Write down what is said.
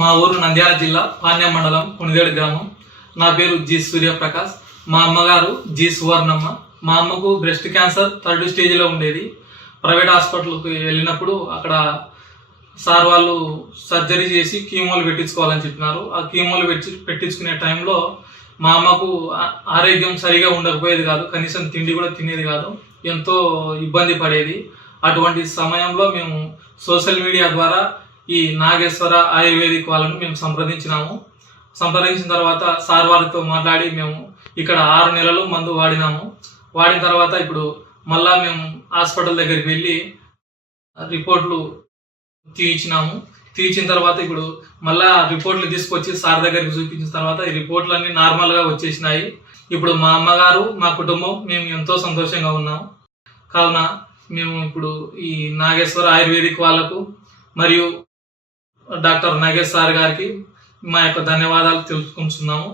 మా ఊరు నంద్యాల జిల్లా పాణ్యం మండలం కొణిదేడు గ్రామం. నా పేరు జి సూర్యప్రకాష్. మా అమ్మగారు జి సువర్ణమ్మ. మా అమ్మకు బ్రెస్ట్ క్యాన్సర్ 3rd స్టేజ్లో ఉండేది. ప్రైవేట్ హాస్పిటల్కి వెళ్ళినప్పుడు అక్కడ సార్ వాళ్ళు సర్జరీ చేసి కీమోలు పెట్టించుకోవాలని చెప్పినారు. ఆ కీమోలు పెట్టించుకునే టైంలో మా అమ్మకు ఆరోగ్యం సరిగా ఉండకపోయేది కాదు, కనీసం తిండి కూడా తినేది కాదు, ఎంతో ఇబ్బంది పడేది. అటువంటి సమయంలో మేము సోషల్ మీడియా ద్వారా ఈ నాగేశ్వర ఆయుర్వేదిక్ వాళ్ళను మేము సంప్రదించిన తర్వాత సార్ వారితో మాట్లాడి మేము ఇక్కడ 6 నెలలు మందు వాడినాము. వాడిన తర్వాత ఇప్పుడు మళ్ళా మేము హాస్పిటల్ దగ్గరికి వెళ్ళి రిపోర్ట్లు తీయించిన తర్వాత ఇప్పుడు మళ్ళా రిపోర్ట్లు తీసుకొచ్చి సార్ దగ్గరికి చూపించిన తర్వాత ఈ రిపోర్ట్లు అన్ని నార్మల్గా వచ్చేసినాయి. ఇప్పుడు మా అమ్మగారు, మా కుటుంబం మేము ఎంతో సంతోషంగా ఉన్నాము. కావున మేము ఇప్పుడు ఈ నాగేశ్వర ఆయుర్వేదిక్ వాళ్ళకు మరియు డాక్టర్ నాగేష్ సార్ గారికి మా యొక్క ధన్యవాదాలు తెలుపుకుంటున్నాము.